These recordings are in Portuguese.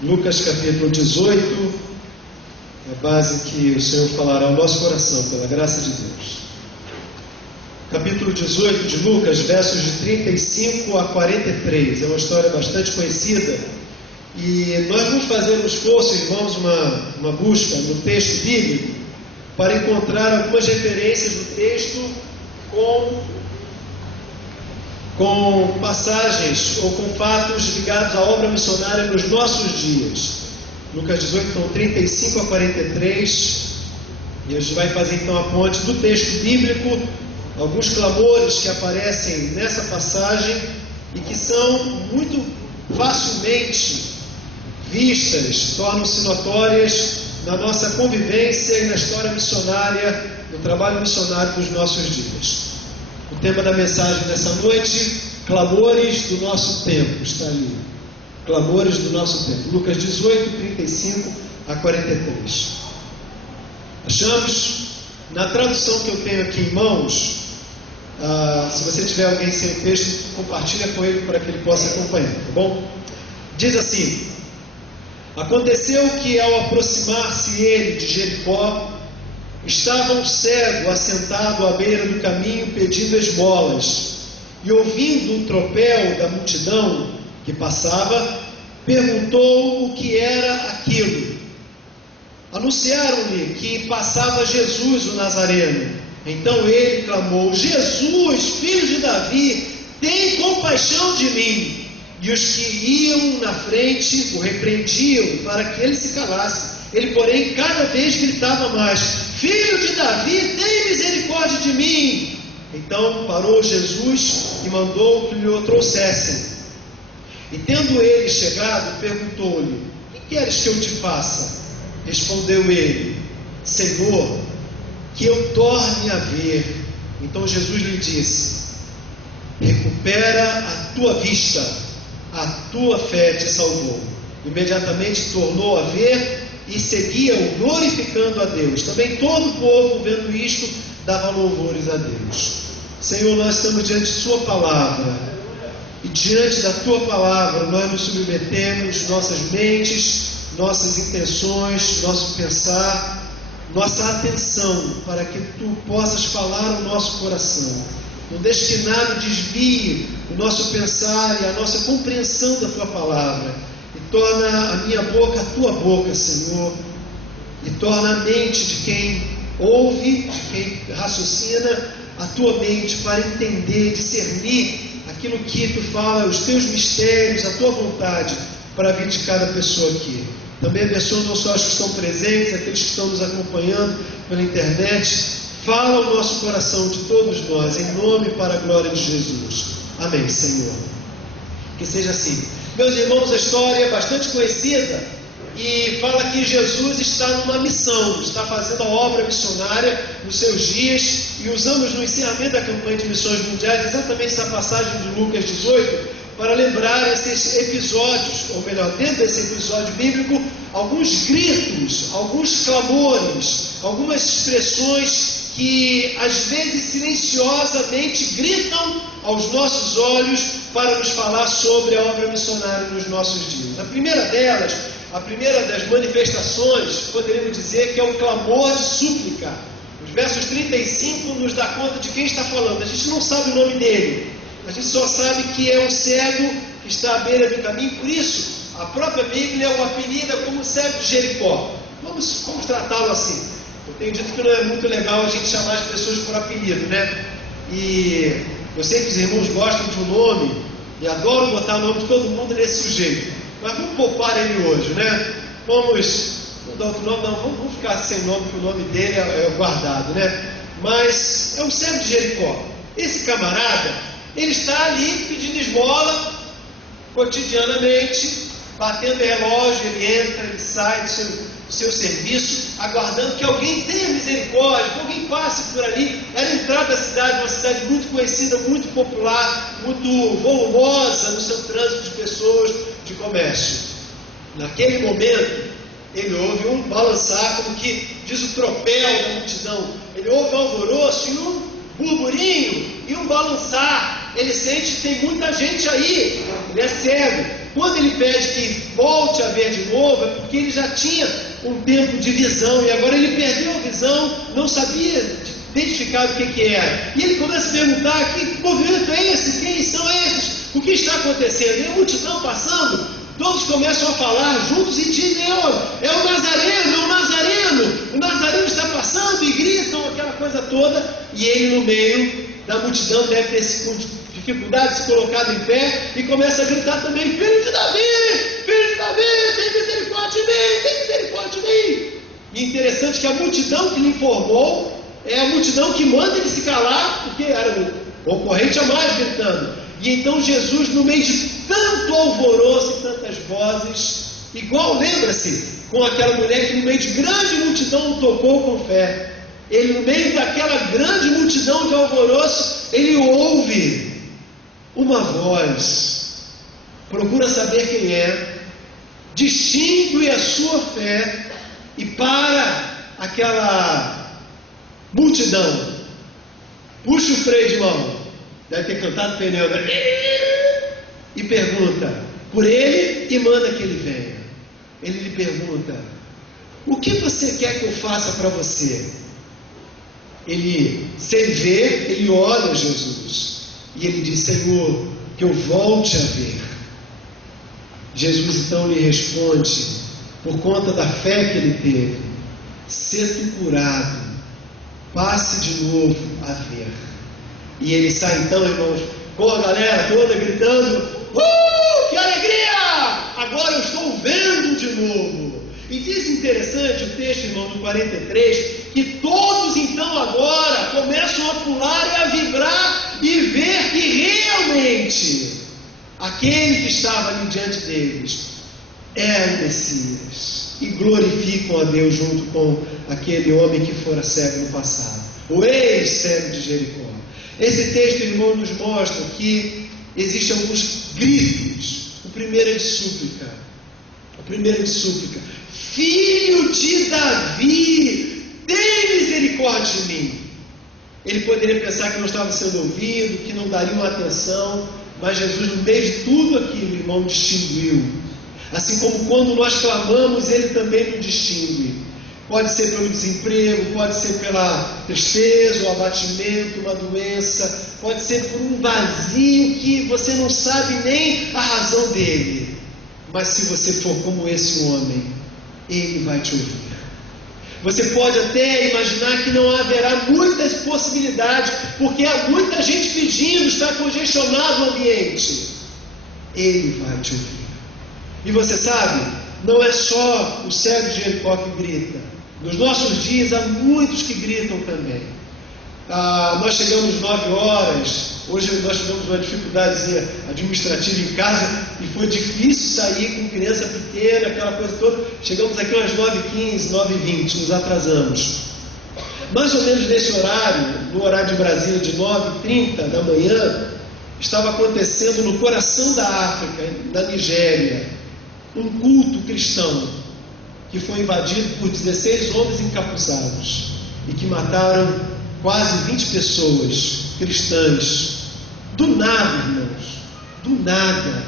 Lucas capítulo 18, é a base que o Senhor falará ao nosso coração, pela graça de Deus. Capítulo 18 de Lucas, versos de 35 a 43, é uma história bastante conhecida, e nós vamos fazer um esforço, irmãos, uma busca no texto bíblico, para encontrar algumas referências do texto com passagens ou com fatos ligados à obra missionária nos nossos dias. Lucas 18, então 35 a 43, e a gente vai fazer então a ponte do texto bíblico, alguns clamores que aparecem nessa passagem e que são muito facilmente vistas, tornam-se notórias na nossa convivência e na história missionária, no trabalho missionário dos nossos dias. O tema da mensagem dessa noite, clamores do nosso tempo, está ali. Clamores do nosso tempo. Lucas 18, 35 a 43. Achamos, na tradução que eu tenho aqui em mãos, se você tiver alguém sem texto, compartilha com ele para que ele possa acompanhar, tá bom? Diz assim: aconteceu que ao aproximar-se ele de Jericó, estava um cego assentado à beira do caminho pedindo esmolas, e ouvindo um tropel da multidão que passava, perguntou o que era aquilo. Anunciaram-lhe que passava Jesus o Nazareno. Então ele clamou: Jesus, filho de Davi, tem compaixão de mim. E os que iam na frente o repreendiam para que ele se calasse. Ele, porém, cada vez gritava mais: Filho de Davi, tem misericórdia de mim. Então parou Jesus e mandou que lhe o trouxessem. E tendo ele chegado, perguntou-lhe: que queres que eu te faça? Respondeu ele: Senhor, que eu torne a ver. Então Jesus lhe disse: recupera a tua vista, a tua fé te salvou. Imediatamente tornou a ver e seguia-o, glorificando a Deus. Também todo o povo, vendo isto, dava louvores a Deus. Senhor, nós estamos diante de sua palavra, e diante da tua palavra nós nos submetemos, nossas mentes, nossas intenções, nosso pensar, nossa atenção, para que tu possas falar ao nosso coração. Não deixe que nada desvie o nosso pensar e a nossa compreensão da tua palavra. E torna a minha boca a tua boca, Senhor. E torna a mente de quem ouve, de quem raciocina, a tua mente para entender, discernir aquilo que tu fala, os teus mistérios, a tua vontade para a vida de cada pessoa aqui. Também abençoa não só os que estão presentes, aqueles que estão nos acompanhando pela internet. Fala ao nosso coração de todos nós, em nome e para a glória de Jesus. Amém, Senhor. Que seja assim. Meus irmãos, a história é bastante conhecida e fala que Jesus está numa missão, está fazendo a obra missionária nos seus dias, e usamos no encerramento da campanha de missões mundiais exatamente essa passagem de Lucas 18 para lembrar esses episódios, ou melhor, dentro desse episódio bíblico, alguns gritos, alguns clamores, algumas expressões que às vezes silenciosamente gritam aos nossos olhos para nos falar sobre a obra missionária nos nossos dias. A primeira das manifestações, poderíamos dizer que é o clamor de súplica. Os versos 35 nos dá conta de quem está falando. A gente não sabe o nome dele, a gente só sabe que é um cego que está à beira do caminho. Por isso, a própria Bíblia o apelida como cego de Jericó. Vamos tratá-lo assim. Eu tenho dito que não é muito legal a gente chamar as pessoas por apelido, né? E eu sei que os irmãos gostam de um nome e adoram botar o nome de todo mundo nesse sujeito. Mas vamos poupar ele hoje, né? Vamos dar outro nome, não, vamos ficar sem nome, porque o nome dele é guardado, né? Mas é um cego de Jericó. Esse camarada, ele está ali pedindo esmola cotidianamente, batendo relógio, ele entra, ele sai do seu serviço, aguardando que alguém tenha misericórdia, que alguém passe por ali. Era a entrada da cidade, uma cidade muito conhecida, muito popular, muito volumosa no seu trânsito de pessoas, de comércio. Naquele momento, ele ouve um balançar, como que diz o tropel da multidão. Ele ouve um alvoroço e um burburinho e um balançar. Ele sente que tem muita gente aí. Ele é cego. Quando ele pede que volte a ver de novo, é porque ele já tinha um tempo de visão, e agora ele perdeu a visão, não sabia identificar o que era. E ele começa a perguntar: que movimento é esse? Quem são esses? O que está acontecendo? E a multidão passando, todos começam a falar juntos e dizem: é o Nazareno, o Nazareno está passando, e gritam aquela coisa toda, e ele no meio da multidão deve ter dificuldade de se colocar em pé, e começa a gritar também: filho de Davi, tem misericórdia de mim, tem misericórdia de mim. E interessante que a multidão que lhe informou é a multidão que manda ele se calar, porque era o ocorrente a mais gritando. E então Jesus, no meio de tanto alvoroço e tantas vozes, igual, lembra-se, com aquela mulher que no meio de grande multidão o tocou com fé, ele no meio daquela grande multidão de alvoroço, ele ouve uma voz, procura saber quem é, distingue a sua fé e para aquela multidão, puxa o freio de mão, deve ter cantado pneu, né? E pergunta por ele e manda que ele venha. Ele lhe pergunta: o que você quer que eu faça para você? Ele, sem ver, ele olha Jesus e ele diz: Senhor, que eu volte a ver. Jesus então lhe responde, por conta da fé que ele teve: sê tu curado, passe de novo a ver. E ele sai então, irmãos, com a galera toda gritando: que alegria! Agora eu estou vendo de novo. E diz interessante o texto, irmão, do 43, que todos então agora começam a pular e a vibrar e ver que realmente aquele que estava ali diante deles é o Messias, e glorificam a Deus junto com aquele homem que fora cego no passado, o ex-cego de Jericó. Esse texto, irmão, nos mostra que existem alguns gritos. O primeiro é de súplica. Filho de Davi, tem misericórdia de mim. Ele poderia pensar que não estava sendo ouvido, que não daria uma atenção, mas Jesus, no meio de tudo aquilo, irmão, distinguiu. Assim como quando nós clamamos, Ele também nos distingue. Pode ser pelo desemprego, pode ser pela tristeza, o abatimento, uma doença, pode ser por um vazio que você não sabe nem a razão dele. Mas se você for como esse homem, Ele vai te ouvir. Você pode até imaginar que não haverá muitas possibilidades, porque há muita gente pedindo, está congestionado o ambiente. Ele vai te ouvir. E você sabe, não é só o cego de Jericó que grita. Nos nossos dias há muitos que gritam também. Nós chegamos 9 horas, hoje nós tivemos uma dificuldade administrativa em casa e foi difícil sair com criança pequena, aquela coisa toda. Chegamos aqui umas 9h15, 9h20, nos atrasamos. Mais ou menos nesse horário, no horário de Brasília, de 9h30 da manhã, estava acontecendo no coração da África, na Nigéria, um culto cristão que foi invadido por 16 homens encapuzados e que mataram quase 20 pessoas cristãs, do nada, irmãos, do nada,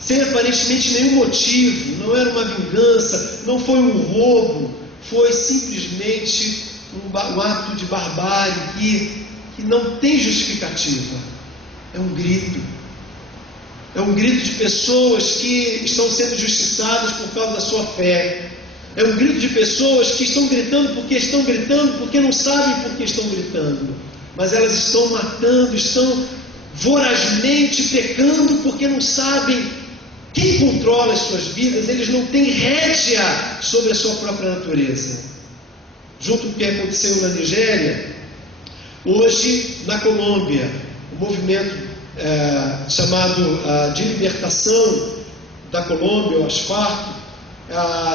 sem aparentemente nenhum motivo. Não era uma vingança, não foi um roubo, foi simplesmente um ato de barbárie que não tem justificativa. É um grito de pessoas que estão sendo justiçadas por causa da sua fé. É um grito de pessoas que estão gritando porque não sabem por que estão gritando, mas elas estão matando, estão vorazmente pecando porque não sabem quem controla as suas vidas. Eles não têm rédea sobre a sua própria natureza. Junto com o que aconteceu na Nigéria, hoje na Colômbia, o movimento chamado de libertação da Colômbia, o ASFARC,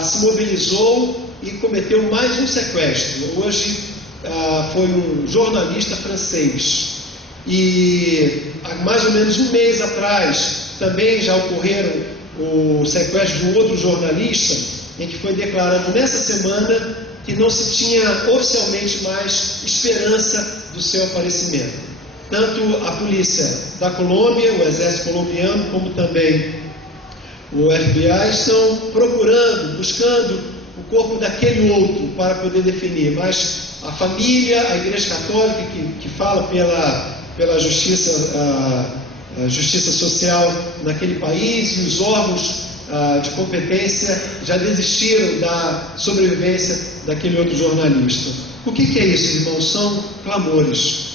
se mobilizou e cometeu mais um sequestro. Hoje foi um jornalista francês, e há mais ou menos um mês atrás também já ocorreram o sequestro de um outro jornalista, em que foi declarado nessa semana que não se tinha oficialmente mais esperança do seu aparecimento. Tanto a polícia da Colômbia, o exército colombiano, como também o FBI estão procurando, buscando o corpo daquele outro para poder definir, mas a família, a Igreja Católica que fala pela justiça, a justiça social naquele país, e os órgãos de competência já desistiram da sobrevivência daquele outro jornalista. O que é isso, irmãos? São clamores.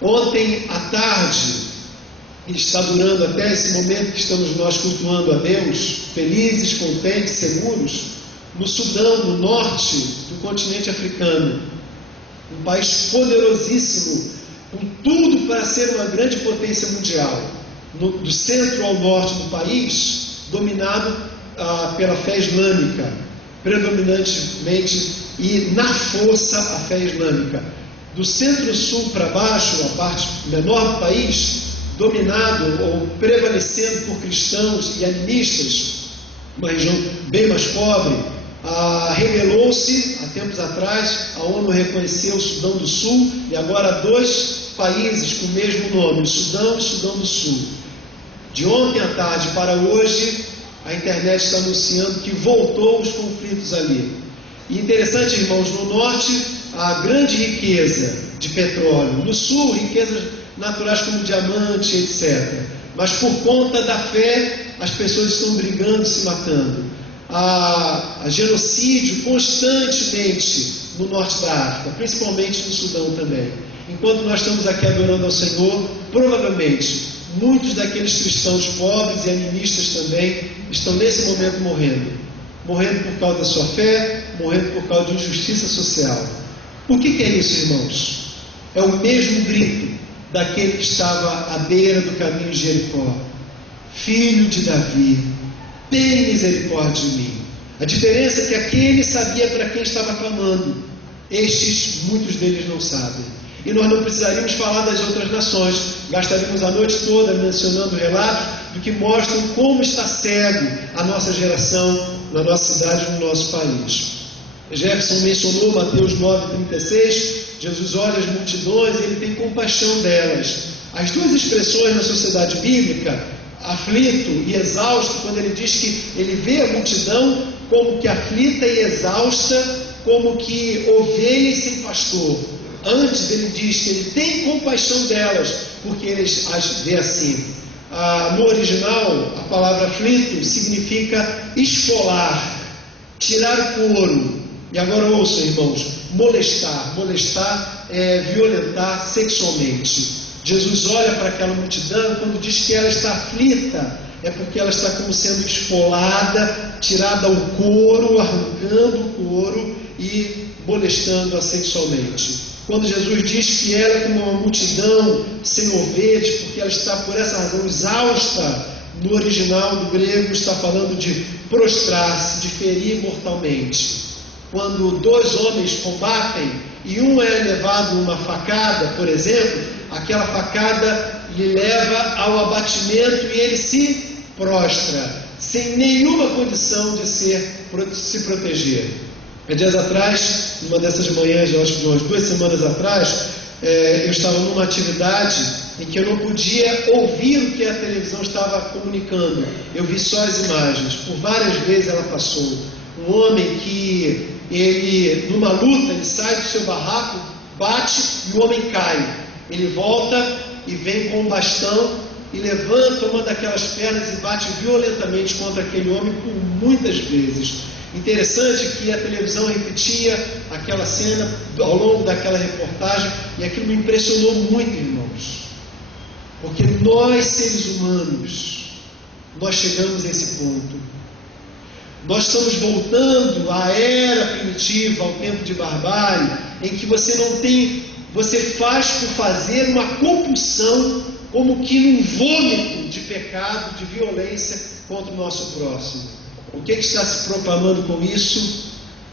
Ontem à tarde, e está durando até esse momento que estamos nós cultuando a Deus, felizes, contentes, seguros, no Sudão, no norte do continente africano, um país poderosíssimo, com tudo para ser uma grande potência mundial, do centro ao norte do país, dominado pela fé islâmica, predominantemente, e na força a fé islâmica. Do centro-sul para baixo, a parte menor do país, dominado ou prevalecendo por cristãos e animistas, uma região bem mais pobre, rebelou-se há tempos atrás, a ONU reconheceu o Sudão do Sul, e agora 2 países com o mesmo nome, o Sudão e o Sudão do Sul. De ontem à tarde para hoje, a internet está anunciando que voltou os conflitos ali. E interessante, irmãos, no norte, a grande riqueza de petróleo, no sul, riquezas naturais como diamante, etc. Mas por conta da fé, as pessoas estão brigando, se matando. Há genocídio constantemente no norte da África, principalmente no Sudão também. Enquanto nós estamos aqui adorando ao Senhor, provavelmente muitos daqueles cristãos pobres e animistas também estão nesse momento morrendo por causa da sua fé, morrendo por causa de injustiça social. O que é isso, irmãos? É o mesmo grito daquele que estava à beira do caminho de Jericó: Filho de Davi, tem misericórdia de mim. A diferença é que aquele sabia para quem estava clamando, estes, muitos deles não sabem. E nós não precisaríamos falar das outras nações, gastaríamos a noite toda mencionando relatos do que mostram como está cego a nossa geração, na nossa cidade, no nosso país. Jefferson mencionou Mateus 9,36, Jesus olha as multidões e ele tem compaixão delas. As 2 expressões na sociedade bíblica, aflito e exausto, quando ele diz que ele vê a multidão como que aflita e exausta, como que ovelhas sem pastor. Antes ele diz que ele tem compaixão delas, porque ele as vê assim. No original, a palavra aflito significa esfolar, tirar o couro. E agora ouçam, irmãos, molestar. Molestar é violentar sexualmente. Jesus olha para aquela multidão, quando diz que ela está aflita, é porque ela está como sendo esfolada, tirada o couro, arrancando o couro e molestando-a sexualmente. Quando Jesus diz que ela é como uma multidão sem ovelhas, porque ela está por essa razão exausta, no original do grego está falando de prostrar-se, de ferir mortalmente. Quando 2 homens combatem e um é levado uma facada, por exemplo, aquela facada lhe leva ao abatimento e ele se prostra, sem nenhuma condição de se proteger. Há dias atrás, numa dessas manhãs, eu acho que umas 2 semanas atrás, eu estava numa atividade em que eu não podia ouvir o que a televisão estava comunicando. Eu vi só as imagens. Por várias vezes ela passou. Um homem que, numa luta, ele sai do seu barraco, bate e o homem cai. Ele volta e vem com um bastão e levanta uma daquelas pernas e bate violentamente contra aquele homem por muitas vezes. Interessante que a televisão repetia aquela cena ao longo daquela reportagem, e aquilo me impressionou muito, irmãos, porque nós, seres humanos, nós chegamos a esse ponto. Nós estamos voltando à era primitiva, ao tempo de barbárie, em que você faz por fazer uma compulsão, como que num vômito de pecado, de violência contra o nosso próximo. O que está se proclamando com isso?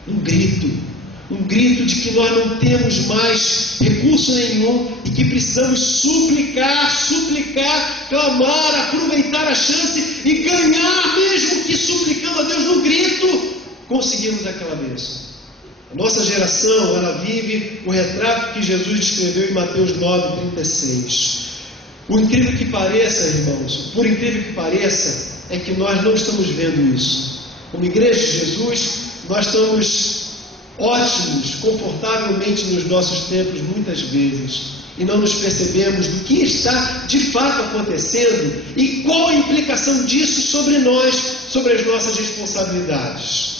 Um grito de que nós não temos mais recurso nenhum e que precisamos suplicar, clamar, aproveitar a chance e ganhar, mesmo que suplicando a Deus no grito, conseguimos aquela bênção. A nossa geração, ela vive o retrato que Jesus descreveu em Mateus 9,36. Por incrível que pareça, irmãos, é que nós não estamos vendo isso. Como igreja de Jesus, nós estamos ótimos, confortavelmente nos nossos templos muitas vezes, e não nos percebemos do que está de fato acontecendo e qual a implicação disso sobre nós, sobre as nossas responsabilidades.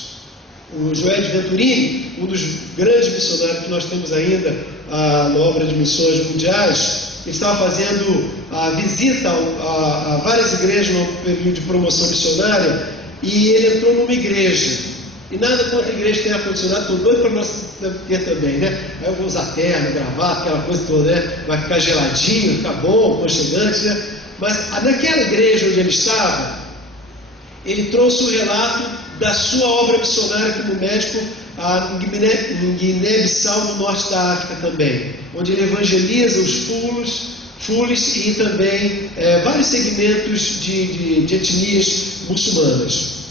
O Joel de Venturini, um dos grandes missionários que nós temos ainda na obra de missões mundiais, ele estava fazendo a visita a várias igrejas no período de promoção missionária, e ele entrou numa igreja. E nada contra a igreja que tem ar-condicionado, estou doido para nós ter também, né? Aí eu vou usar terno, gravata, aquela coisa toda, né? Vai ficar geladinho, ficar bom, aconchegante, né? Mas naquela igreja onde ele estava, ele trouxe o relato da sua obra missionária como médico em Guiné-Bissau, no norte da África também, onde ele evangeliza os fulis e também vários segmentos de etnias muçulmanas.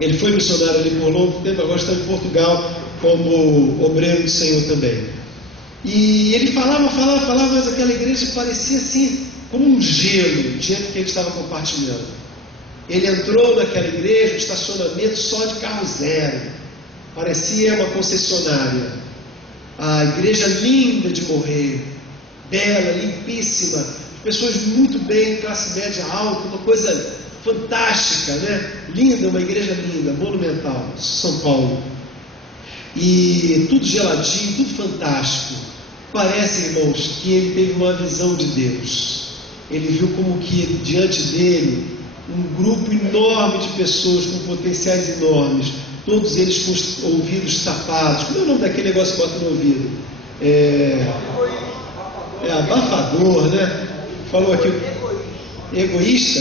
Ele foi missionário ali por longo tempo, agora está em Portugal como obreiro do Senhor também. E ele falava, mas aquela igreja parecia assim, como um gelo diante do que ele estava compartilhando. Ele entrou naquela igreja, um estacionamento só de carro zero, parecia uma concessionária. A igreja linda de morrer, bela, limpíssima, pessoas muito bem, classe média alta, uma coisa fantástica, né? Linda, uma igreja linda, monumental, São Paulo. E tudo geladinho, tudo fantástico. Parece, irmãos, que ele teve uma visão de Deus. Ele viu como que diante dele um grupo enorme de pessoas com potenciais enormes, todos eles com os ouvidos tapados. Como é o nome daquele negócio que bota no ouvido? Abafador, né? Falou aqui. Egoísta,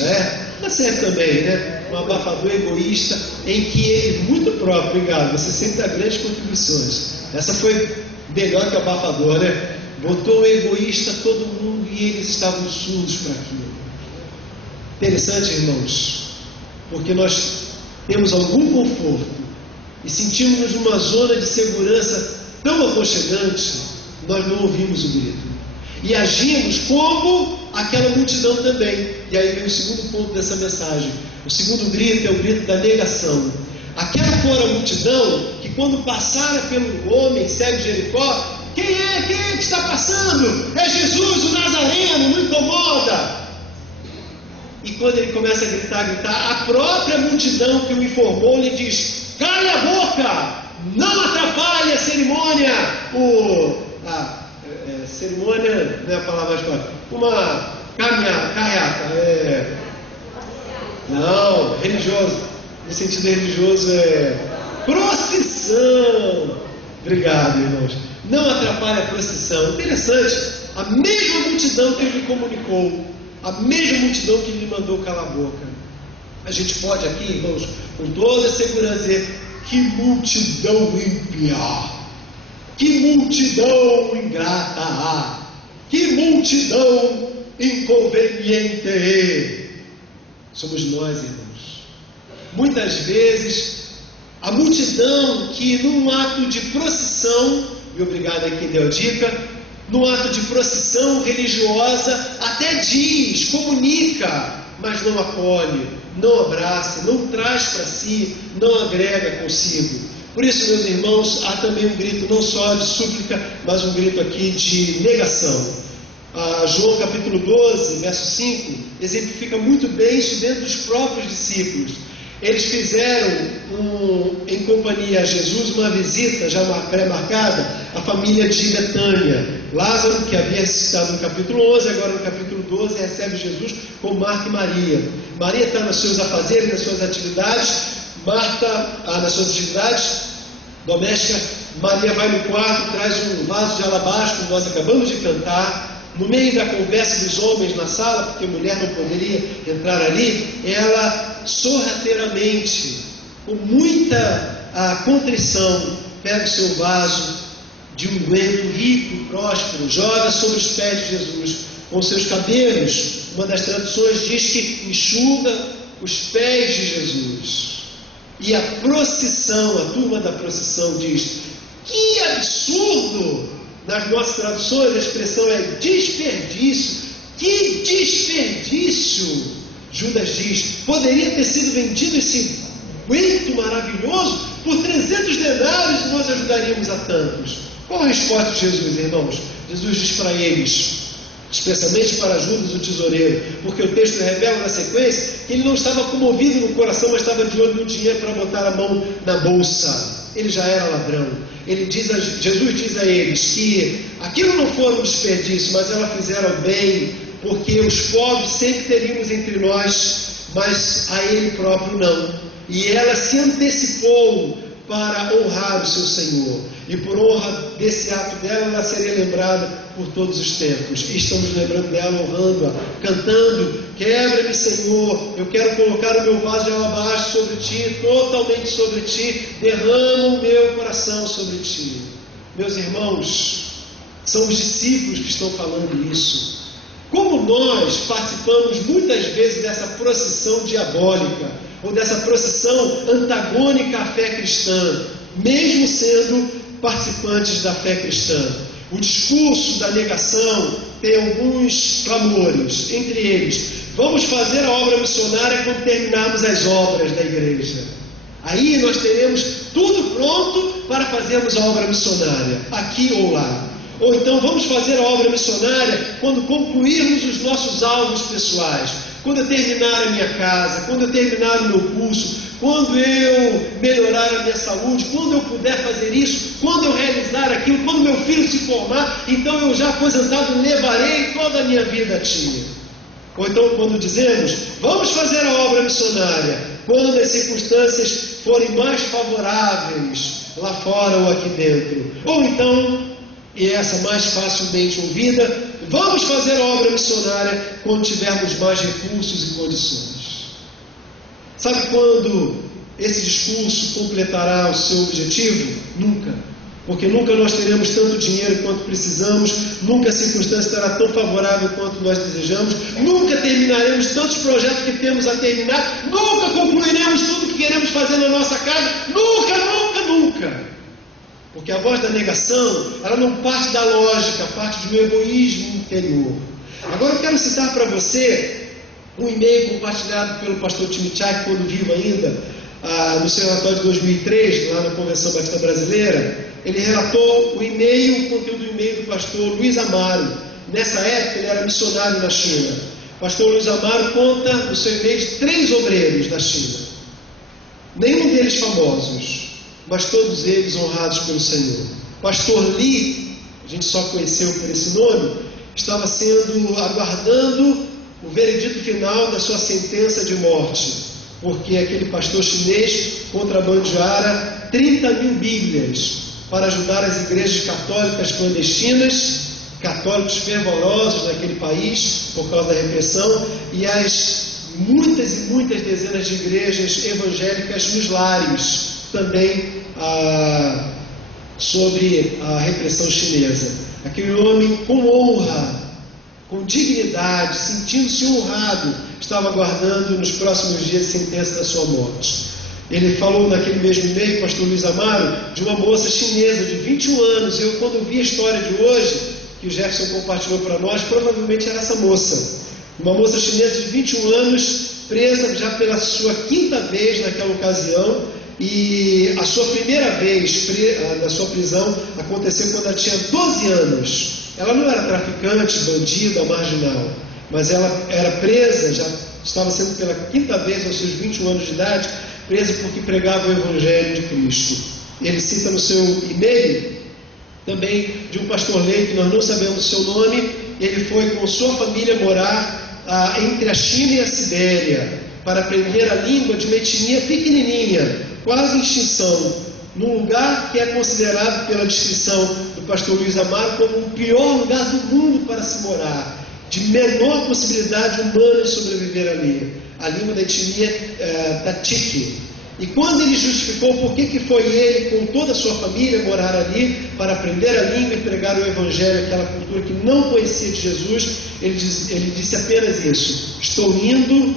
Tá certo também, né? Um abafador egoísta, em que ele, muito próprio, obrigado, você sempre dá grandes contribuições. Essa foi melhor que o abafador, né? Botou o egoísta todo mundo e eles estavam surdos para aquilo. Interessante, irmãos, porque nós temos algum conforto e sentimos numa zona de segurança tão aconchegante, nós não ouvimos o grito. E agimos como aquela multidão também. E aí vem o segundo ponto dessa mensagem. O segundo grito é o grito da negação. Aquela fora a multidão que, quando passara pelo homem cego de Jericó, quem é que está passando? É Jesus, o Nazareno, não incomoda. E quando ele começa a gritar, a própria multidão que o informou lhe diz: cale a boca, não atrapalhe a cerimônia. Cerimônia não é a palavra mais forte. Uma carreata. Não, religioso. No sentido religioso procissão. Obrigado, irmãos. Não atrapalhe a procissão. Interessante. A mesma multidão que ele comunicou, a mesma multidão que ele mandou calar a boca. A gente pode aqui, irmãos, com toda a segurança dizer: que multidão ímpia! Que multidão ingrata! Que multidão inconveniente! Somos nós, irmãos. Muitas vezes, a multidão que num ato de procissão, e obrigado aqui deu a dica, num ato de procissão religiosa, até diz, comunica, mas não acolhe, não abraça, não traz para si, não agrega consigo. Por isso, meus irmãos, há também um grito não só de súplica, mas um grito aqui de negação. João capítulo 12, verso 5, exemplifica muito bem isso dentro dos próprios discípulos. Eles fizeram, em companhia a Jesus, uma visita já pré-marcada à família de Betânia. Lázaro, que havia citado no capítulo 11, agora no capítulo 12, recebe Jesus com Marta e Maria. Maria está nos seus afazeres, nas suas atividades. Marta, nas suas atividades domésticas. Maria vai no quarto, traz um vaso de alabastro, nós acabamos de cantar. No meio da conversa dos homens na sala, porque mulher não poderia entrar ali, ela sorrateiramente, com muita contrição, pega o seu vaso de unguento rico, próspero, joga sobre os pés de Jesus com seus cabelos. Uma das traduções diz que enxuga os pés de Jesus. E a procissão, a turma da procissão diz: que absurdo! Nas nossas traduções a expressão é desperdício. Que desperdício! Judas diz: poderia ter sido vendido esse coentro maravilhoso por 300 denários e nós ajudaríamos a tantos. Qual a resposta de Jesus, irmãos? Jesus diz para eles, especialmente para Judas, o tesoureiro, porque o texto revela na sequência que ele não estava comovido no coração, mas estava de olho no dinheiro para botar a mão na bolsa. Ele já era ladrão. Jesus diz a eles que aquilo não foi um desperdício, mas ela fizeram bem, porque os pobres sempre teríamos entre nós, mas a ele próprio não. E ela se antecipou para honrar o seu Senhor. E por honra desse ato dela, ela seria lembrada por todos os tempos. E estamos lembrando dela, honrando-a, cantando: quebra-me, Senhor, eu quero colocar o meu vaso de alabastro sobre ti, totalmente sobre ti, derrama o meu coração sobre ti. Meus irmãos, são os discípulos que estão falando isso. Como nós participamos muitas vezes dessa procissão diabólica, ou dessa procissão antagônica à fé cristã, mesmo sendo participantes da fé cristã. O discurso da negação tem alguns clamores, entre eles: vamos fazer a obra missionária quando terminarmos as obras da igreja. Aí nós teremos tudo pronto para fazermos a obra missionária, aqui ou lá. Ou então vamos fazer a obra missionária quando concluirmos os nossos alvos pessoais, quando eu terminar a minha casa, quando eu terminar o meu curso, quando eu melhorar a minha saúde, quando eu puder fazer isso, quando eu realizar aquilo, quando meu filho se formar, então eu já aposentado levarei toda a minha vida a ti. Ou então quando dizemos: vamos fazer a obra missionária quando as circunstâncias forem mais favoráveis lá fora ou aqui dentro. Ou então, e essa mais facilmente ouvida: vamos fazer a obra missionária quando tivermos mais recursos e condições. Sabe quando esse discurso completará o seu objetivo? Nunca. Porque nunca nós teremos tanto dinheiro quanto precisamos, nunca a circunstância estará tão favorável quanto nós desejamos, nunca terminaremos tantos projetos que temos a terminar, nunca concluiremos tudo que queremos fazer na nossa casa, nunca. Porque a voz da negação, ela não parte da lógica, parte de um egoísmo interior. Agora eu quero citar para você um e-mail compartilhado pelo pastor Timichak, quando vivo ainda, no seu relatório de 2003, lá na Convenção Batista Brasileira. Ele relatou o e-mail, o conteúdo do e-mail do pastor Luiz Amaro. Nessa época ele era missionário na China. O pastor Luiz Amaro conta no seu e-mail de 3 obreiros da China. Nenhum deles famosos, mas todos eles honrados pelo Senhor. Pastor Li, a gente só conheceu por esse nome, estava aguardando o veredito final da sua sentença de morte, porque aquele pastor chinês contrabandeara 30 mil Bíblias para ajudar as igrejas católicas clandestinas, católicos fervorosos naquele país por causa da repressão, e as muitas e muitas dezenas de igrejas evangélicas nos lares, também sobre a repressão chinesa. Aquele homem com honra, com dignidade, sentindo-se honrado, estava aguardando nos próximos dias a sentença da sua morte. Ele falou naquele mesmo e-mail, pastor Luiz Amaro, de uma moça chinesa de 21 anos. Eu, quando vi a história de hoje, que o Jefferson compartilhou para nós, provavelmente era essa moça. Uma moça chinesa de 21 anos, presa já pela sua 5ª vez naquela ocasião, e a sua primeira vez na sua prisão aconteceu quando ela tinha 12 anos. Ela não era traficante, bandida, marginal, mas ela era presa, já estava sendo pela 5ª vez aos seus 21 anos de idade, presa porque pregava o Evangelho de Cristo. Ele cita no seu e-mail também de um pastor leigo, que nós não sabemos o seu nome. Ele foi com sua família morar entre a China e a Sibéria para aprender a língua de uma etnia pequenininha, quase em extinção, num lugar que é considerado pela descrição do pastor Luiz Amaro como o pior lugar do mundo para se morar, de menor possibilidade humana de sobreviver ali, a língua da etnia Tatik. E quando ele justificou por que foi ele com toda a sua família morar ali para aprender a língua e pregar o Evangelho àquela cultura que não conhecia de Jesus, ele disse apenas isso: estou indo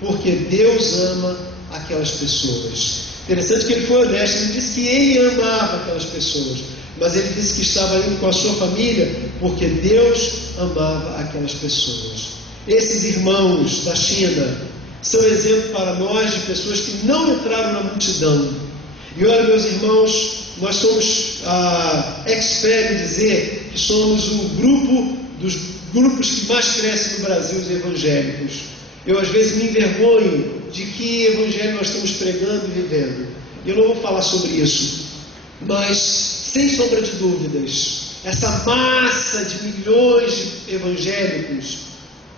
porque Deus ama aquelas pessoas. Interessante que ele foi honesto, ele disse que ele amava aquelas pessoas, mas ele disse que estava indo com a sua família porque Deus amava aquelas pessoas. Esses irmãos da China são exemplo para nós de pessoas que não entraram na multidão. E olha, meus irmãos, nós somos experts em dizer que somos o grupo dos grupos que mais crescem no Brasil, os evangélicos. Eu às vezes me envergonho de que evangelho nós estamos pregando e vivendo. Eu não vou falar sobre isso, mas sem sombra de dúvidas, essa massa de milhões de evangélicos,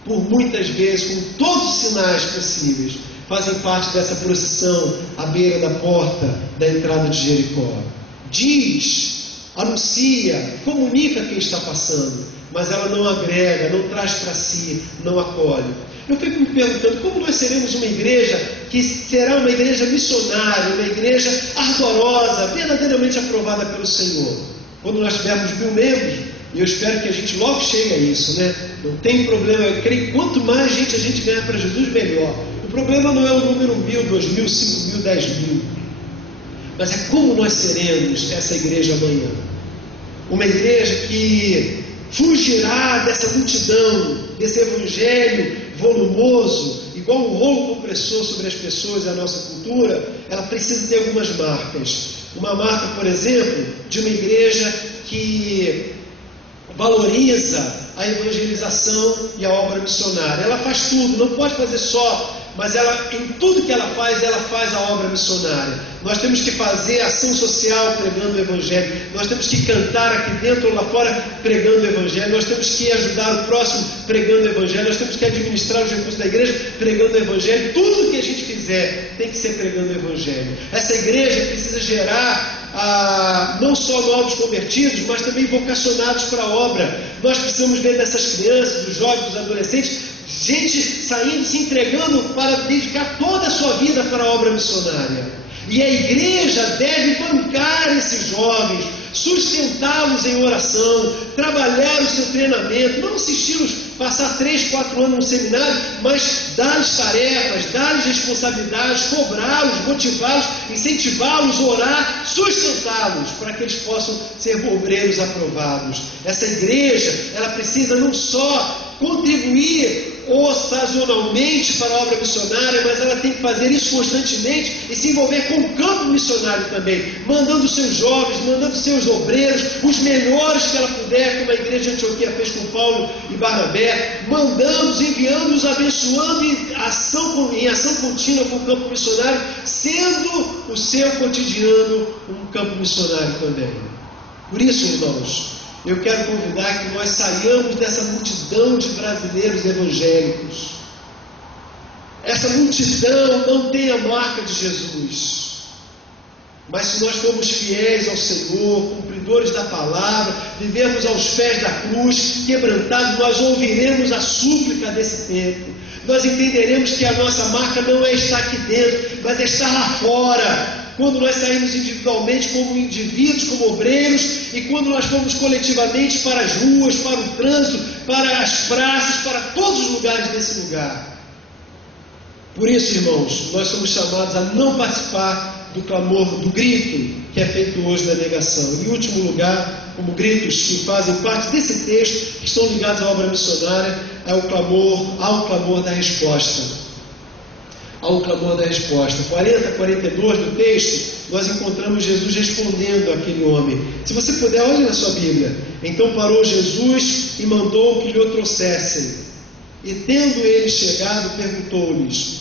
por muitas vezes, com todos os sinais possíveis, fazem parte dessa procissão à beira da porta da entrada de Jericó. Diz, anuncia, comunica quem está passando, mas ela não agrega, não traz para si, não acolhe. Eu fico me perguntando como nós seremos uma igreja que será uma igreja missionária, uma igreja ardorosa, verdadeiramente aprovada pelo Senhor. Quando nós tivermos 1000 membros, e eu espero que a gente logo chegue a isso, né? Não tem problema, eu creio que quanto mais gente a gente ganhar para Jesus, melhor. O problema não é o número 1000, 2000, 5000, 10.000, mas é como nós seremos essa igreja amanhã. Uma igreja que fugirá dessa multidão, desse evangelho volumoso, igual um rolo compressor sobre as pessoas e a nossa cultura. Ela precisa ter algumas marcas. Uma marca, por exemplo, de uma igreja que valoriza a evangelização e a obra missionária. Ela faz tudo, não pode fazer só, mas ela, em tudo que ela faz a obra missionária. Nós temos que fazer ação social pregando o Evangelho, nós temos que cantar aqui dentro ou lá fora pregando o Evangelho, nós temos que ajudar o próximo pregando o Evangelho, nós temos que administrar os recursos da igreja pregando o Evangelho. Tudo que a gente fizer tem que ser pregando o Evangelho. Essa igreja precisa gerar não só novos convertidos, mas também vocacionados para a obra. Nós precisamos ver dessas crianças, dos jovens, dos adolescentes, gente saindo, se entregando para dedicar toda a sua vida para a obra missionária. E a igreja deve bancar esses jovens, sustentá-los em oração, trabalhar o seu treinamento, não assisti-los passar 3, 4 anos no seminário, mas dar-lhes tarefas, dar-lhes responsabilidades, cobrá-los, motivá-los, incentivá-los, orar, sustentá-los, para que eles possam ser obreiros aprovados. Essa igreja, ela precisa não só contribuir ocasionalmente para a obra missionária, mas ela tem que fazer isso constantemente e se envolver com o campo missionário também, mandando seus jovens, mandando seus obreiros, os melhores que ela puder, como a igreja de Antioquia fez com Paulo e Barnabé, mandando-os, enviando-os, abençoando em ação contínua com o campo missionário, sendo o seu cotidiano um campo missionário também. Por isso, irmãos, eu quero convidar que nós saiamos dessa multidão de brasileiros evangélicos. Essa multidão não tem a marca de Jesus. Mas se nós formos fiéis ao Senhor, cumpridores da palavra, vivermos aos pés da cruz, quebrantados, nós ouviremos a súplica desse tempo. Nós entenderemos que a nossa marca não é estar aqui dentro, mas é estar lá fora. Quando nós saímos individualmente como indivíduos, como obreiros, e quando nós fomos coletivamente para as ruas, para o trânsito, para as praças, para todos os lugares desse lugar. Por isso, irmãos, nós somos chamados a não participar do clamor, do grito que é feito hoje da negação. Em último lugar, como gritos que fazem parte desse texto, que estão ligados à obra missionária, ao clamor da resposta. Ao clamor da resposta. 40, 42 do texto, nós encontramos Jesus respondendo àquele homem. Se você puder, olhe na sua Bíblia. Então parou Jesus e mandou que lhe o trouxessem. E tendo ele chegado, perguntou-lhes: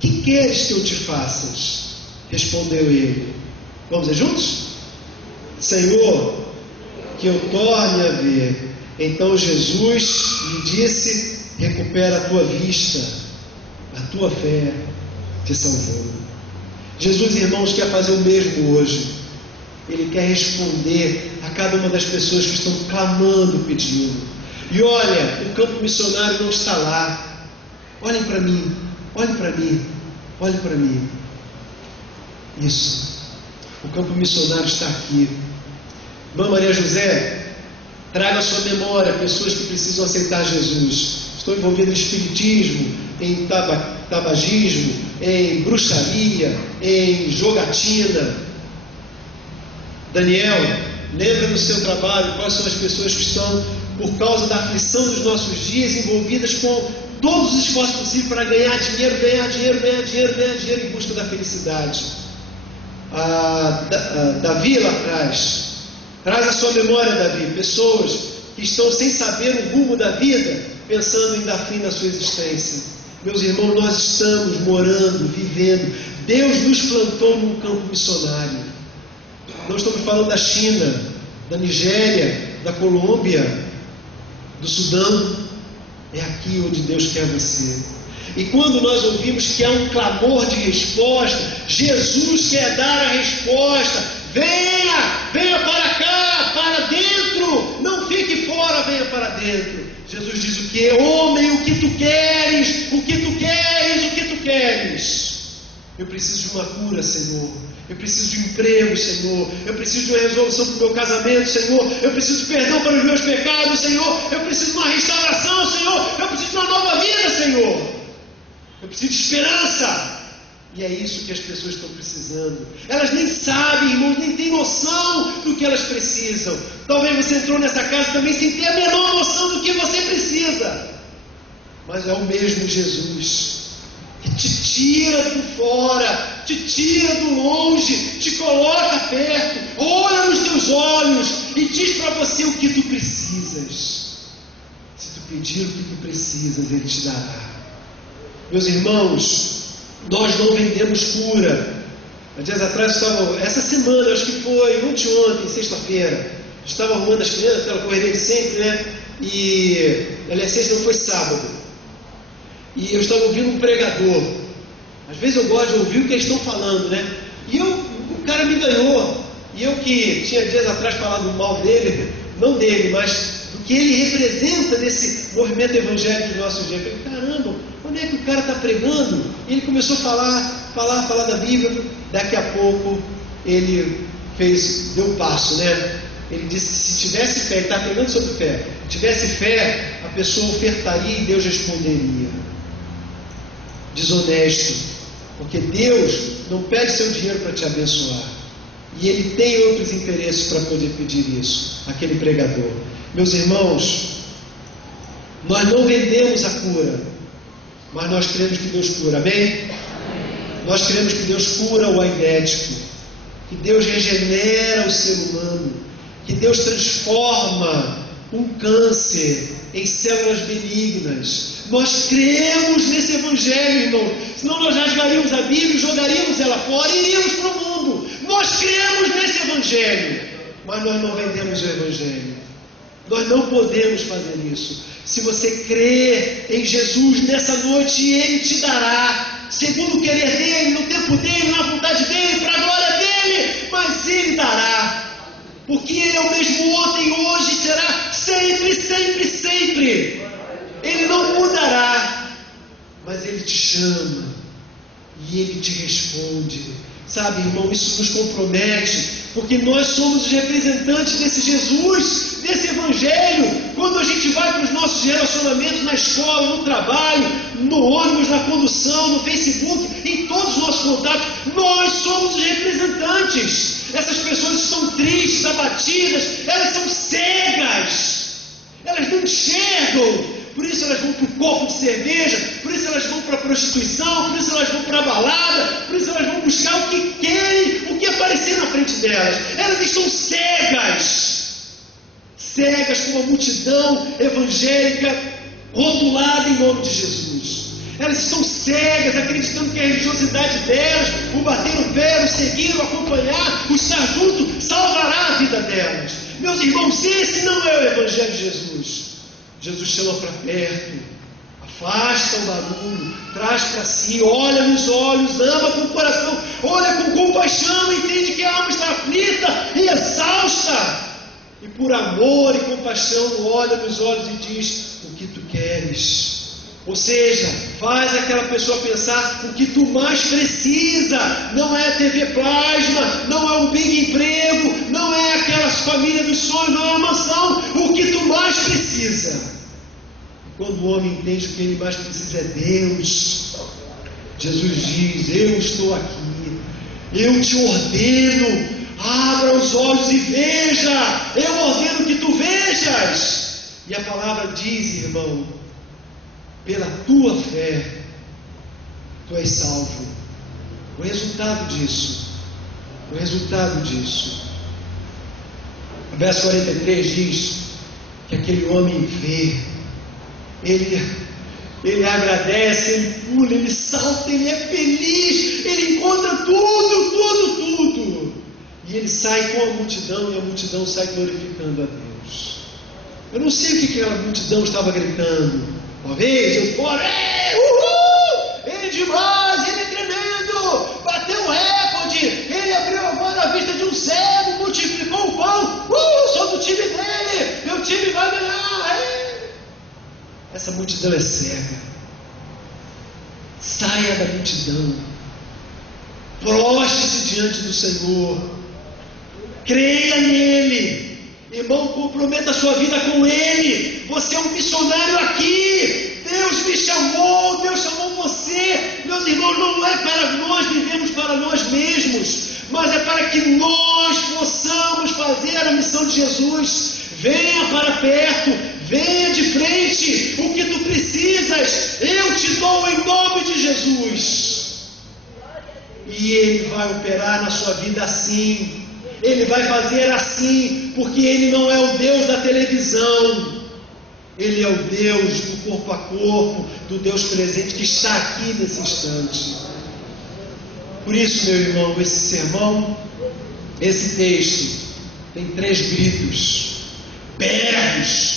que queres que eu te faças? Respondeu ele. Vamos ver juntos? Senhor, que eu torne a ver. Então Jesus lhe disse: recupera a tua vista, a tua fé te salvou. Jesus, irmãos, quer fazer o mesmo hoje. Ele quer responder a cada uma das pessoas que estão clamando, pedindo. E olha, o campo missionário não está lá. Olhem para mim, olhem para mim, olhem para mim. Isso. O campo missionário está aqui. Irmã Maria José, traga à sua memória pessoas que precisam aceitar Jesus. Estou envolvido em espiritismo, em tabagismo, em bruxaria, em jogatina. Daniel, lembra no seu trabalho quais são as pessoas que estão, por causa da aflição dos nossos dias, envolvidas com todos os esforços possíveis para ganhar dinheiro em busca da felicidade. Davi lá atrás, traz à sua memória, Davi, pessoas que estão sem saber o rumo da vida, pensando em dar fim na sua existência. Meus irmãos, nós estamos morando, vivendo. Deus nos plantou num campo missionário. Não estamos falando da China, da Nigéria, da Colômbia, do Sudão. É aqui onde Deus quer você. E quando nós ouvimos que há um clamor de resposta, Jesus quer dar a resposta. Venha para cá, para dentro, não fique fora, venha para dentro. Jesus diz o que? Homem, o que tu queres? O que tu queres? O que tu queres? Eu preciso de uma cura, Senhor. Eu preciso de um emprego, Senhor. Eu preciso de uma resolução para o meu casamento, Senhor. Eu preciso de perdão para os meus pecados, Senhor. Eu preciso de uma restauração, Senhor. Eu preciso de uma nova vida, Senhor. Eu preciso de esperança. E é isso que as pessoas estão precisando. Elas nem sabem, irmãos, nem têm noção do que elas precisam. Talvez você entrou nessa casa também sem ter a menor noção do que você precisa. Mas é o mesmo Jesus que te tira do fora, te tira do longe, te coloca perto, olha nos teus olhos e diz para você o que tu precisas. Se tu pedir o que tu precisas, Ele te dará. Meus irmãos, nós não vendemos cura. Há dias atrás, essa semana, acho que foi ontem, sexta-feira, estava arrumando as crianças, aquela correria de sempre, né? E, aliás, sexta não foi sábado. E eu estava ouvindo um pregador. Às vezes eu gosto de ouvir o que eles estão falando, né? E o cara me ganhou. E eu que tinha dias atrás falado mal dele, não dele, mas do que ele representa nesse movimento evangélico do nosso dia. Eu falei, caramba, onde é que o cara está pregando? E ele começou a falar da Bíblia. Daqui a pouco ele deu um passo, né? Ele disse que se tivesse fé, ele está pregando sobre fé, se tivesse fé, a pessoa ofertaria e Deus responderia. Desonesto, porque Deus não pede seu dinheiro para te abençoar, e Ele tem outros interesses para poder pedir isso. Aquele pregador. Meus irmãos, nós não vendemos a cura, mas nós cremos que Deus cura, amém? Nós cremos que Deus cura o aidético, que Deus regenera o ser humano, que Deus transforma um câncer em células benignas. Nós cremos nesse evangelho, irmão. Senão nós rasgaríamos a Bíblia, jogaríamos ela fora e iríamos para o mundo. Nós cremos nesse evangelho, mas nós não vendemos o evangelho. Nós não podemos fazer isso. Se você crer em Jesus nessa noite, Ele te dará, segundo o querer dEle, no tempo dEle, na vontade dEle, para a glória dEle, mas Ele dará. Porque Ele é o mesmo ontem, hoje, será sempre, sempre, sempre. Ele não mudará, mas Ele te chama e Ele te responde. Sabe, irmão, isso nos compromete, porque nós somos os representantes desse Jesus, desse Evangelho. Quando a gente vai para os nossos relacionamentos na escola, no trabalho, no ônibus, na condução, no Facebook, em todos os nossos contatos, nós somos os representantes. Essas pessoas estão tristes, abatidas, elas são cegas, elas não enxergam. Por isso elas vão para o copo de cerveja, por isso elas vão para a prostituição, por isso elas vão para a balada, por isso elas vão buscar o que querem, o que aparecer na frente delas. Elas estão cegas como a multidão evangélica rotulada em nome de Jesus. Elas estão cegas, acreditando que a religiosidade delas, o bater no pé, o seguir, o acompanhar, o estar junto, salvará a vida delas. Meus irmãos, esse não é o Evangelho de Jesus. Jesus chama para perto, afasta o barulho, traz para si, olha nos olhos, ama com o coração, olha com compaixão, entende que a alma está aflita e exausta. E por amor e compaixão, olha nos olhos e diz: o que tu queres? Ou seja, faz aquela pessoa pensar o que tu mais precisa. Não é a TV plasma, não é um big emprego, não é aquelas famílias dos sonhos, não é uma mansão. O que tu mais precisa. Quando o homem entende que ele mais precisa é Deus, Jesus diz: eu estou aqui, eu te ordeno, abra os olhos e veja, eu ordeno que tu vejas. E a palavra diz, irmão, pela tua fé, tu és salvo. O resultado disso, o verso 43 diz que aquele homem vê, ele agradece, ele pula, ele salta, ele é feliz, ele encontra tudo, e ele sai com a multidão, e a multidão sai glorificando a Deus. Eu não sei o que aquela multidão estava gritando, talvez eu fora, uhul, ele é demais, ele é tremendo, bateu o recorde, ele abriu agora a vista de um cego, multiplicou o pão, sou do time dele, meu time vai ganhar. Essa multidão é cega. Saia da multidão, prostre-se diante do Senhor, creia nele, irmão, comprometa a sua vida com ele. Você é um missionário aqui, Deus me chamou, Deus chamou você. Meus irmãos, não é para nós vivermos para nós mesmos, mas é para que nós possamos fazer a missão de Jesus. Venha para perto, venha de frente, o que tu precisas, eu te dou em nome de Jesus. E Ele vai operar na sua vida assim, Ele vai fazer assim, porque Ele não é o Deus da televisão, Ele é o Deus do corpo a corpo, do Deus presente que está aqui nesse instante. Por isso, meu irmão, esse sermão, esse texto, tem 3 gritos, berros,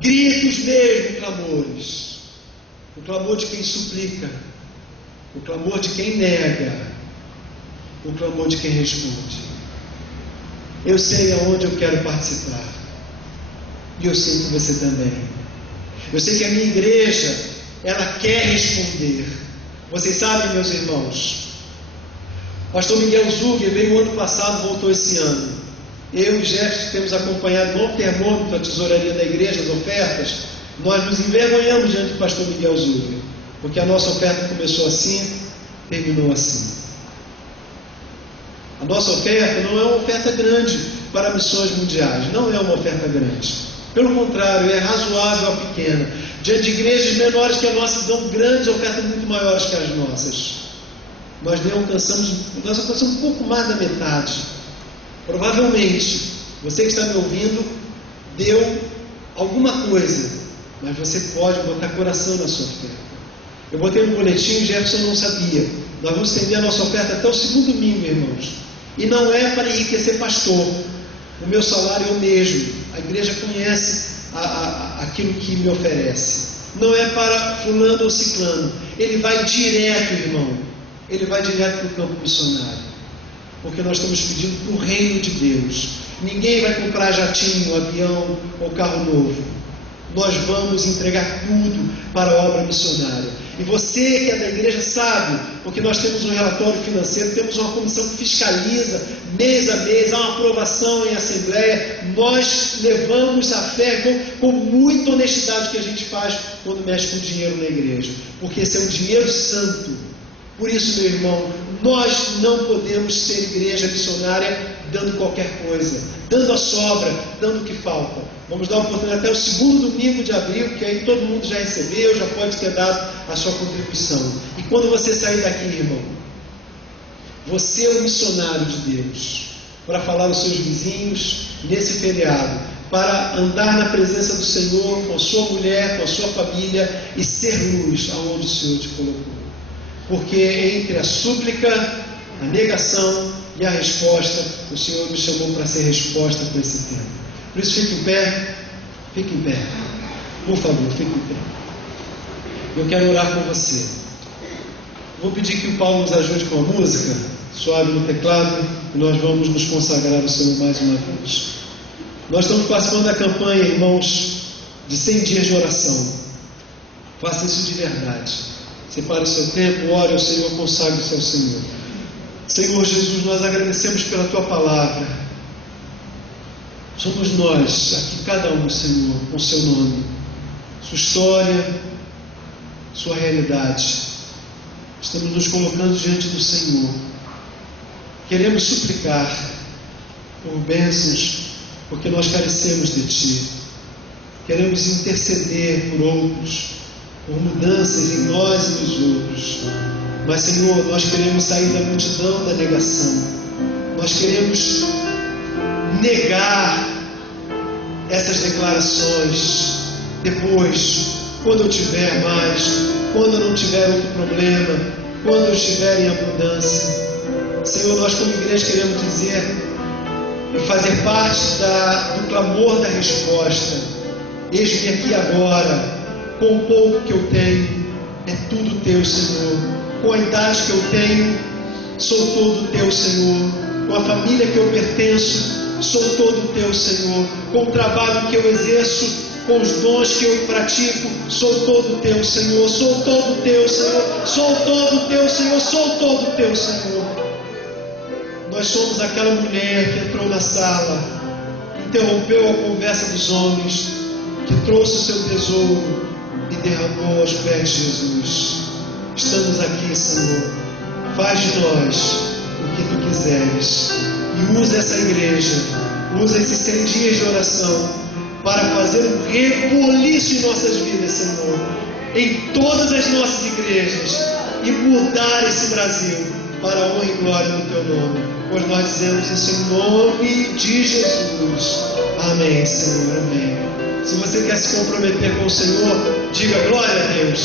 gritos mesmo, clamores. O clamor de quem suplica, o clamor de quem nega, o clamor de quem responde. Eu sei aonde eu quero participar, e eu sei que você também. Eu sei que a minha igreja, ela quer responder. Vocês sabem, meus irmãos, pastor Miguel Zuger veio o ano passado, voltou esse ano. Eu e Jefferson temos acompanhado no termômetro a tesouraria da igreja, as ofertas. Nós nos envergonhamos diante do pastor Miguel Zuger, porque a nossa oferta começou assim, terminou assim. A nossa oferta não é uma oferta grande para missões mundiais, não é uma oferta grande. Pelo contrário, é razoável a pequena. Diante de igrejas menores que a nossa dão grandes ofertas muito maiores que as nossas. Nós alcançamos um pouco mais da metade. Provavelmente, você que está me ouvindo, deu alguma coisa, mas você pode botar coração na sua oferta. Eu botei um boletim, o Jefferson não sabia. Nós vamos estender a nossa oferta até o segundo domingo, irmãos. E não é para enriquecer pastor. O meu salário é o mesmo. A igreja conhece aquilo que me oferece. Não é para fulano ou ciclano. Ele vai direto, irmão. Ele vai direto para o campo missionário. Porque nós estamos pedindo para o reino de Deus. Ninguém vai comprar jatinho, avião ou carro novo. Nós vamos entregar tudo para a obra missionária. E você que é da igreja sabe, porque nós temos um relatório financeiro, temos uma comissão que fiscaliza mês a mês, há uma aprovação em assembleia. Nós levamos a fé com muita honestidade que a gente faz quando mexe com dinheiro na igreja, porque esse é um dinheiro santo. Por isso, meu irmão, nós não podemos ser igreja missionária dando qualquer coisa, dando a sobra, dando o que falta. Vamos dar a oportunidade até o segundo domingo de abril, que aí todo mundo já recebeu, já pode ter dado a sua contribuição. E quando você sair daqui, irmão, você é um missionário de Deus, para falar aos seus vizinhos nesse feriado, para andar na presença do Senhor com a sua mulher, com a sua família e ser luz aonde o Senhor te colocou. Porque entre a súplica, a negação e a resposta, o Senhor nos chamou para ser resposta para esse tempo. Por isso, fique em pé, por favor, fique em pé. Eu quero orar com você. Vou pedir que o Paulo nos ajude com a música, suave no teclado, e nós vamos nos consagrar ao Senhor mais uma vez. Nós estamos participando da campanha, irmãos, de 100 dias de oração. Faça isso de verdade. Separe o seu tempo, ore ao Senhor, consagre-se ao Senhor. Senhor Jesus, nós agradecemos pela Tua palavra. Somos nós, aqui cada um, Senhor, com o seu nome, sua história, sua realidade. Estamos nos colocando diante do Senhor. Queremos suplicar por bênçãos, porque nós carecemos de Ti. Queremos interceder por outros, por mudanças em nós e nos outros. Mas, Senhor, nós queremos sair da multidão da negação. Nós queremos negar essas declarações depois, quando eu tiver mais, quando eu não tiver outro problema, quando eu estiver em abundância. Senhor, nós como igreja queremos dizer e fazer parte do clamor da resposta. Eis-me aqui agora, com o pouco que eu tenho, é tudo teu, Senhor. Com a idade que eu tenho, sou todo teu, Senhor. Com a família que eu pertenço, sou todo teu, Senhor. Com o trabalho que eu exerço, com os dons que eu pratico, sou todo teu, Senhor. Sou todo teu, Senhor. Sou todo teu, Senhor. Sou todo teu, Senhor. Nós somos aquela mulher que entrou na sala, interrompeu a conversa dos homens, que trouxe o seu tesouro e derramou aos pés de Jesus. Estamos aqui, Senhor. Faz de nós o que tu quiseres e usa essa igreja, usa esses 100 dias de oração para fazer um reboliço em nossas vidas, Senhor, em todas as nossas igrejas, e mudar esse Brasil para a honra e glória do teu nome. Pois nós dizemos isso em nome de Jesus. Amém, Senhor, amém. Se você quer se comprometer com o Senhor, diga glória a Deus.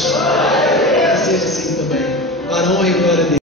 Que seja assim também, para a honra e glória a Deus.